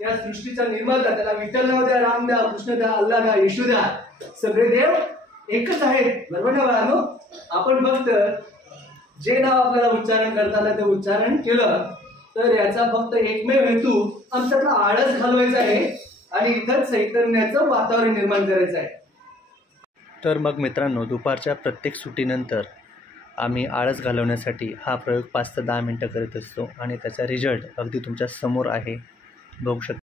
या सृष्टीचा निर्माता त्याला विठ्ठल नाव द्या, राम द्या, कृष्ण द्या, अल्लाह द्या, येशू द्या, सगळे देव एकच आहेत. बरोबर ना बाळांनो? आपण फक्त जे नाव आपल्याला उच्चारण करताना ते उच्चारण केलं तर याचा फक्त एकमेव हेतू आमच्यातला आळस घालवायचा आहे आणि इथं चैतन्याचं वातावरण निर्माण करायचं आहे. तर मग मित्रांनो, दुपारच्या प्रत्येक सुट्टीनंतर आम्ही आळस घालवण्यासाठी हा प्रयोग 5 ते 10 मिनटं करत असतो आणि त्याचा रिझल्ट अगदी तुमच्या समोर आहे, बघू शकता.